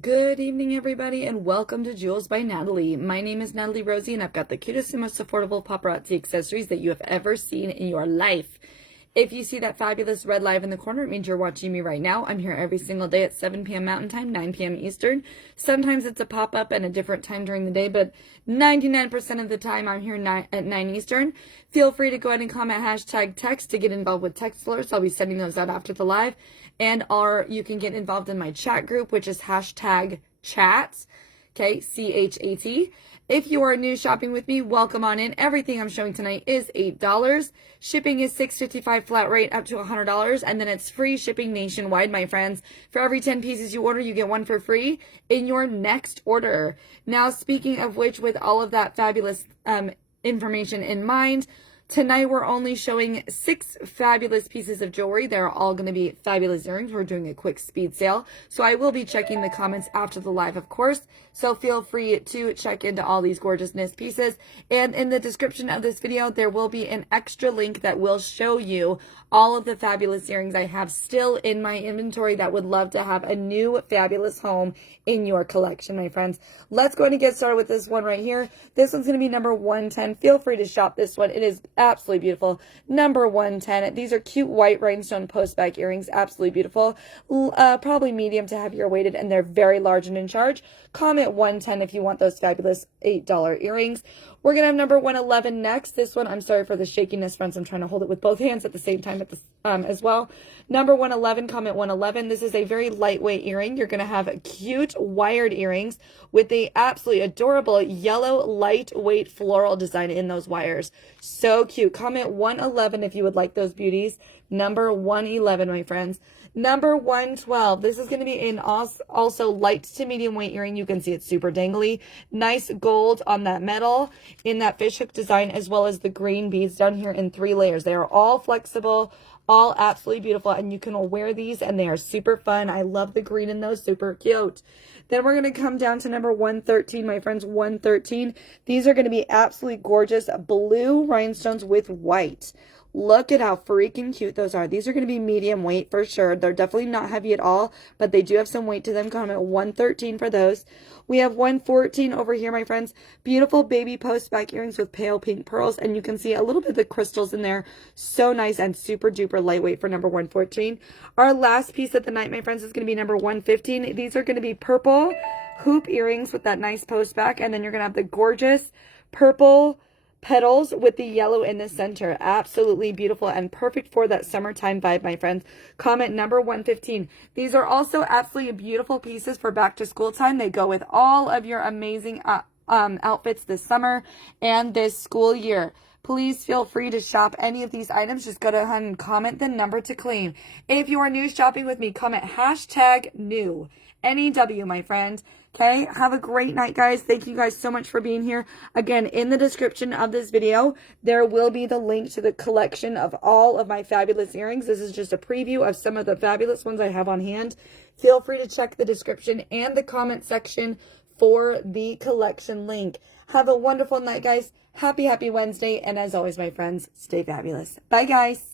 Good evening, everybody, and welcome to Jewels by Natalie. My name is Natalie Rosie, and I've got the cutest and most affordable paparazzi accessories that you have ever seen in your life. If you see that fabulous red live in the corner, it means you're watching me right now. I'm here every single day at 7 p.m. Mountain Time, 9 p.m. Eastern. Sometimes it's a pop-up and a different time during the day, but 99% of the time I'm here at 9 Eastern. Feel free to go ahead and comment hashtag text to get involved with text alerts. I'll be sending those out after the live. Or you can get involved in my chat group, which is hashtag chat, okay, CHAT. If you are new shopping with me, welcome on in. Everything I'm showing tonight is $8. Shipping is $6.55 flat rate up to $100, and then it's free shipping nationwide, my friends. For every 10 pieces you order, you get one for free in your next order. Now, speaking of which, with all of that fabulous information in mind, tonight we're only showing 6 fabulous pieces of jewelry. They're all going to be fabulous earrings. We're doing a quick speed sale. So I will be checking the comments after the live, of course. So feel free to check into all these gorgeousness pieces. And in the description of this video, there will be an extra link that will show you all of the fabulous earrings I have still in my inventory that would love to have a new fabulous home in your collection, my friends. Let's go ahead and get started with this one right here. This one's going to be number 110. Feel free to shop this one. It is absolutely beautiful. Number 110. These are cute white rhinestone post-back earrings. Absolutely beautiful. Probably medium to heavier weighted, and they're very large and in charge. Comment 110 if you want those fabulous $8 earrings. We're going to have number 111 next. This one, I'm sorry for the shakiness, friends. I'm trying to hold it with both hands at the same time as well. Number 111, comment 111. This is a very lightweight earring. You're going to have cute wired earrings with the absolutely adorable yellow lightweight floral design in those wires. So cute. Comment 111 if you would like those beauties. Number 111, my friends. Number 112. This is going to be in also light to medium weight earring. You can see it's super dangly. Nice gold on that metal in that fishhook design, as well as the green beads down here in 3 layers. They are all flexible, all absolutely beautiful, and you can wear these and they are super fun. I love the green in those, super cute. Then we're going to come down to number 113, my friends, 113. These are going to be absolutely gorgeous blue rhinestones with white. Look at how freaking cute those are. These are going to be medium weight for sure. They're definitely not heavy at all, but they do have some weight to them. Comment 113 for those. We have 114 over here, my friends. Beautiful baby post-back earrings with pale pink pearls, and you can see a little bit of the crystals in there. So nice and super duper lightweight for number 114. Our last piece of the night, my friends, is going to be number 115. These are going to be purple hoop earrings with that nice post-back, and then you're going to have the gorgeous purple petals with the yellow in the center. Absolutely beautiful and perfect for that summertime vibe, my friends. Comment number 115. These are also absolutely beautiful pieces for back to school time. They go with all of your amazing outfits this summer and this school year. Please feel free to shop any of these items. Just go ahead and comment the number to claim. If you are new shopping with me, comment hashtag new. NEW, my friend. Okay, have a great night, guys. Thank you guys so much for being here. Again, in the description of this video, there will be the link to the collection of all of my fabulous earrings. This is just a preview of some of the fabulous ones I have on hand. Feel free to check the description and the comment section for the collection link. Have a wonderful night, guys. Happy Wednesday. And as always, my friends, stay fabulous. Bye, guys.